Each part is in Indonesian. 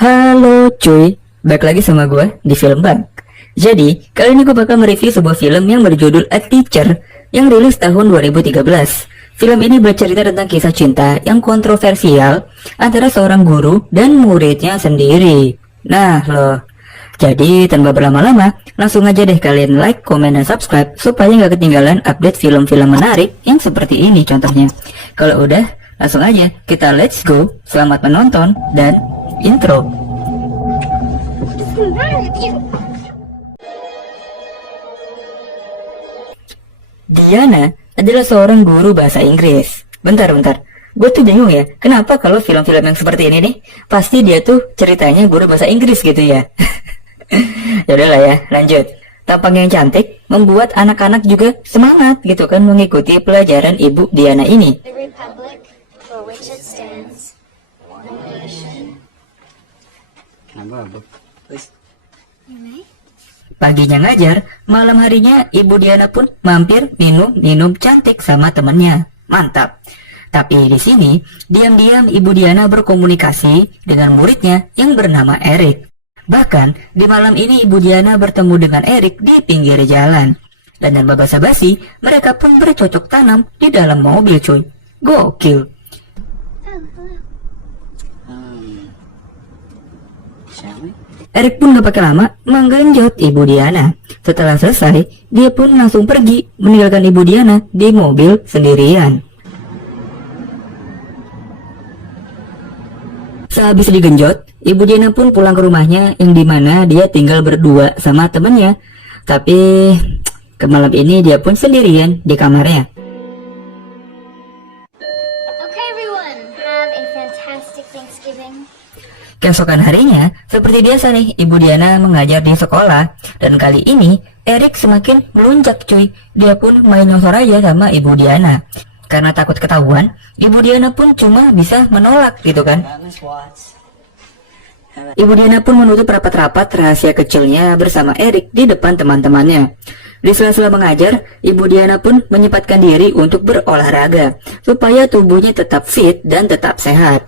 Halo cuy, balik lagi sama gue di Film Bang. Jadi, kali ini gue bakal mereview sebuah film yang berjudul A Teacher yang rilis tahun 2013. Film ini bercerita tentang kisah cinta yang kontroversial antara seorang guru dan muridnya sendiri. Nah loh, jadi tanpa berlama-lama, langsung aja deh kalian like, komen, dan subscribe supaya nggak ketinggalan update film-film menarik yang seperti ini contohnya. Kalau udah, langsung aja kita let's go. Selamat menonton dan intro. Diana adalah seorang guru bahasa Inggris. Bentar, gue tuh bingung ya, kenapa kalau film-film yang seperti ini nih, pasti dia tuh ceritanya guru bahasa Inggris gitu ya. Yaudahlah ya, lanjut. Tampang yang cantik membuat anak-anak juga semangat gitu kan mengikuti pelajaran Ibu Diana ini. The Republic for which it stands, one nation. Paginya ngajar, malam harinya Ibu Diana pun mampir minum cantik sama temennya. Mantap. Tapi di sini, diam-diam Ibu Diana berkomunikasi dengan muridnya yang bernama Eric. Bahkan, di malam ini Ibu Diana bertemu dengan Eric di pinggir jalan. Dan tanpa basa-basi, mereka pun bercocok tanam di dalam mobil cuy. Gokil. Eric pun gak pakai lama menggenjot Ibu Diana. Setelah selesai, dia pun langsung pergi meninggalkan Ibu Diana di mobil sendirian. Sehabis digenjot, Ibu Diana pun pulang ke rumahnya yang dimana dia tinggal berdua sama temennya. Tapi ke malam ini dia pun sendirian di kamarnya. Okay, everyone, have a fantastic Thanksgiving. Keesokan harinya, seperti biasa nih, Ibu Diana mengajar di sekolah. Dan kali ini, Eric semakin melunjak cuy. Dia pun main nyosor aja sama Ibu Diana. Karena takut ketahuan, Ibu Diana pun cuma bisa menolak gitu kan. Ibu Diana pun menutup rapat-rapat rahasia kecilnya bersama Eric di depan teman-temannya. Di sela-sela mengajar, Ibu Diana pun menyempatkan diri untuk berolahraga, supaya tubuhnya tetap fit dan tetap sehat.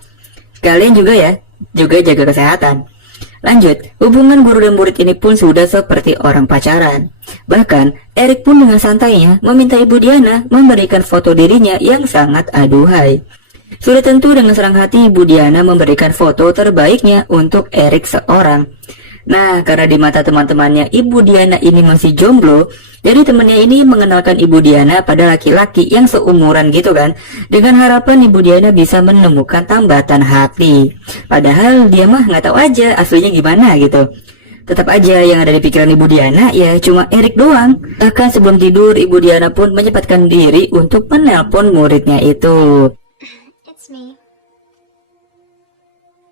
Kalian juga ya, juga jaga kesehatan. Lanjut, hubungan guru dan murid ini pun sudah seperti orang pacaran. Bahkan, Eric pun dengan santainya meminta Ibu Diana memberikan foto dirinya yang sangat aduhai. Sudah tentu dengan senang hati Ibu Diana memberikan foto terbaiknya untuk Eric seorang. Nah, karena di mata teman-temannya Ibu Diana ini masih jomblo, jadi temannya ini mengenalkan Ibu Diana pada laki-laki yang seumuran gitu kan, dengan harapan Ibu Diana bisa menemukan tambatan hati. Padahal dia mah nggak tahu aja aslinya gimana gitu. Tetap aja yang ada di pikiran Ibu Diana ya cuma Eric doang. Bahkan sebelum tidur Ibu Diana pun menyempatkan diri untuk menelpon muridnya itu. It's me.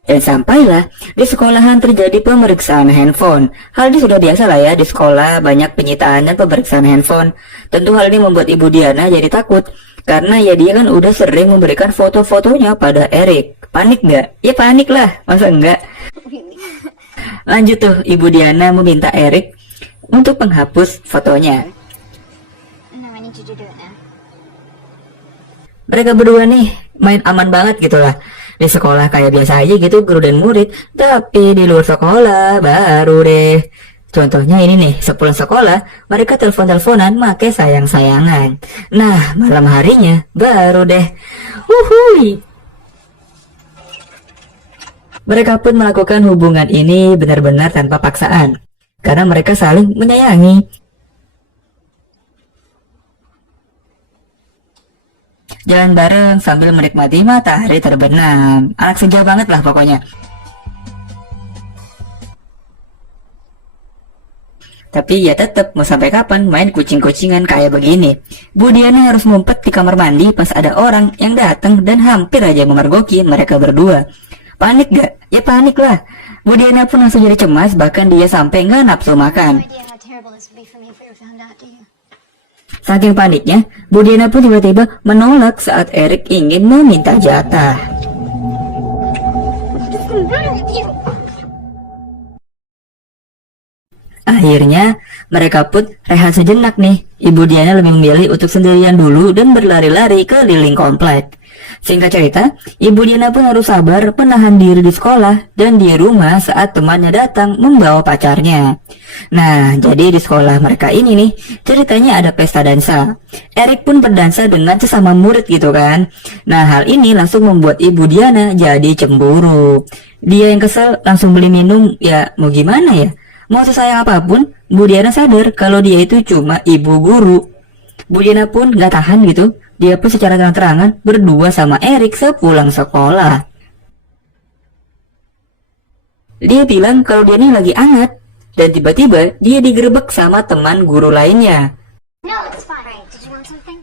Dan sampailah di sekolahan terjadi pemeriksaan handphone. Hal ini sudah biasa lah ya di sekolah, banyak penyitaan dan pemeriksaan handphone. Tentu hal ini membuat Ibu Diana jadi takut, karena ya dia kan udah sering memberikan foto-fotonya pada Eric. Panik nggak? Ya panik lah, masa enggak? Lanjut tuh, Ibu Diana meminta Eric untuk menghapus fotonya. No, I need you to do it now. Mereka berdua nih main aman banget gitu lah. Di sekolah kayak biasa aja gitu guru dan murid, tapi di luar sekolah baru deh. Contohnya ini nih, sepulang sekolah mereka telepon-teleponan make sayang-sayangan. Nah, malam harinya baru deh. Wuhui. Mereka pun melakukan hubungan ini benar-benar tanpa paksaan, karena mereka saling menyayangi. Jalan bareng sambil menikmati matahari terbenam. Anak senja banget lah pokoknya. Tapi ya tetep mau sampai kapan main kucing-kucingan kayak begini. Bu Diana harus ngumpet di kamar mandi pas ada orang yang datang dan hampir aja memergoki mereka berdua. Panik gak? Ya panik lah. Bu Diana pun langsung jadi cemas, bahkan dia sampai nggak nafsu makan. No idea how terrible this would be for me if we were found out, do you? Saking paniknya, Bu Diana pun tiba-tiba menolak saat Eric ingin meminta jatah. Akhirnya, mereka pun rehat sejenak nih. Ibu Diana lebih memilih untuk sendirian dulu dan berlari-lari keliling komplek. Singkat cerita, Ibu Diana pun harus sabar menahan diri di sekolah dan di rumah saat temannya datang membawa pacarnya. Nah, jadi di sekolah mereka ini nih, ceritanya ada pesta dansa. Erik pun berdansa dengan sesama murid gitu kan. Nah, hal ini langsung membuat Ibu Diana jadi cemburu. Dia yang kesal langsung beli minum, ya mau gimana ya? Mau sesayang apapun, Bu Diana sadar kalau dia itu cuma ibu guru. Bu Diana pun gak tahan gitu. Dia pun secara terang-terangan berdua sama Erik sepulang sekolah. Dia bilang kalau dia ini lagi anget. Dan tiba-tiba dia digerebek sama teman guru lainnya. No, it's fine. Did you want something?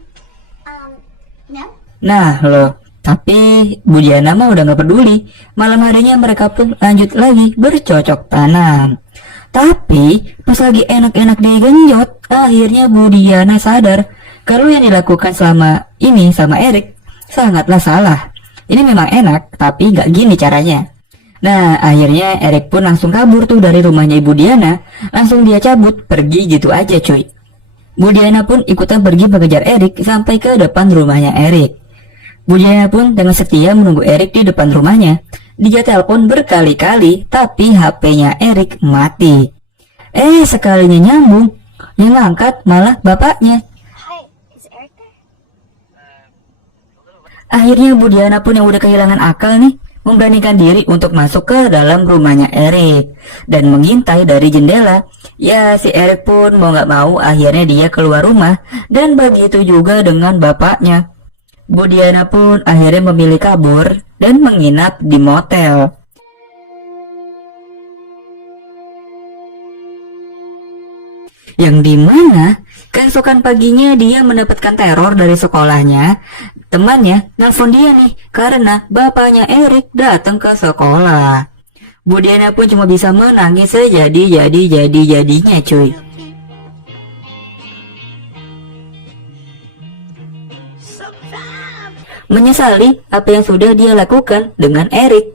No? Nah loh, tapi Bu Diana mah udah gak peduli. Malam harinya mereka pun lanjut lagi bercocok tanam. Tapi pas lagi enak-enak digenjot, akhirnya Bu Diana sadar kalau yang dilakukan selama ini sama Erik sangatlah salah. Ini memang enak, tapi gak gini caranya. Nah, akhirnya Erik pun langsung kabur tuh dari rumahnya Ibu Diana. Langsung dia cabut, pergi gitu aja cuy. Bu Diana pun ikutan pergi mengejar Erik sampai ke depan rumahnya Erik. Bu Diana pun dengan setia menunggu Erik di depan rumahnya. Dia telepon berkali-kali, tapi HP-nya Erik mati. Sekalinya nyambung, yang ngangkat malah bapaknya. Hi, is Eric there? Akhirnya Bu Diana pun yang udah kehilangan akal nih, memberanikan diri untuk masuk ke dalam rumahnya Erik dan mengintai dari jendela. Ya, si Erik pun mau gak mau akhirnya dia keluar rumah, dan begitu juga dengan bapaknya. Bu Diana pun akhirnya memilih kabur dan menginap di motel. Yang dimana keesokan paginya dia mendapatkan teror dari sekolahnya. Temannya nelfon dia nih karena bapaknya Erik datang ke sekolah. Bu Diana pun cuma bisa menangis sejadi-jadinya cuy. Menyesali apa yang sudah dia lakukan dengan Erik.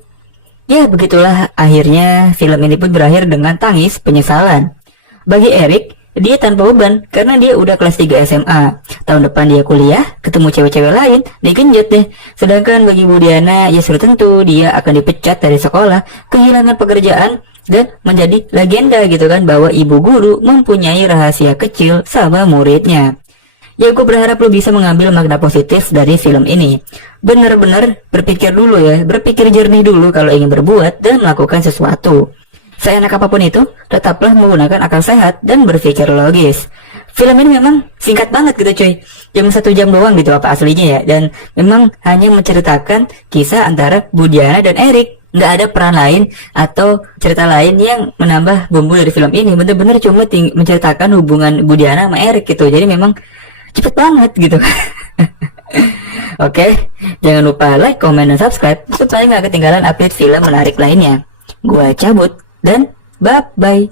Ya begitulah akhirnya film ini pun berakhir dengan tangis penyesalan. Bagi Erik, dia tanpa beban karena dia udah kelas 3 SMA. Tahun depan dia kuliah, ketemu cewek-cewek lain, digenjot deh. Sedangkan bagi Bu Diana, ya sudah tentu dia akan dipecat dari sekolah, kehilangan pekerjaan, dan menjadi legenda gitu kan bahwa ibu guru mempunyai rahasia kecil sama muridnya. Ya gue berharap lo bisa mengambil makna positif dari film ini. Bener-bener berpikir dulu ya, berpikir jernih dulu kalau ingin berbuat dan melakukan sesuatu. Seenak apapun itu, tetaplah menggunakan akal sehat dan berpikir logis. Film ini memang singkat banget gitu cuy, cuma 1 jam doang gitu apa aslinya ya. Dan memang hanya menceritakan kisah antara Bu Diana dan Erik. Nggak ada peran lain atau cerita lain yang menambah bumbu dari film ini. Bener-bener cuma menceritakan hubungan Bu Diana sama Erik gitu. Jadi memang cepet banget gitu. Oke, jangan lupa like, comment, dan subscribe supaya nggak ketinggalan update film menarik lainnya. Gua cabut dan bye-bye.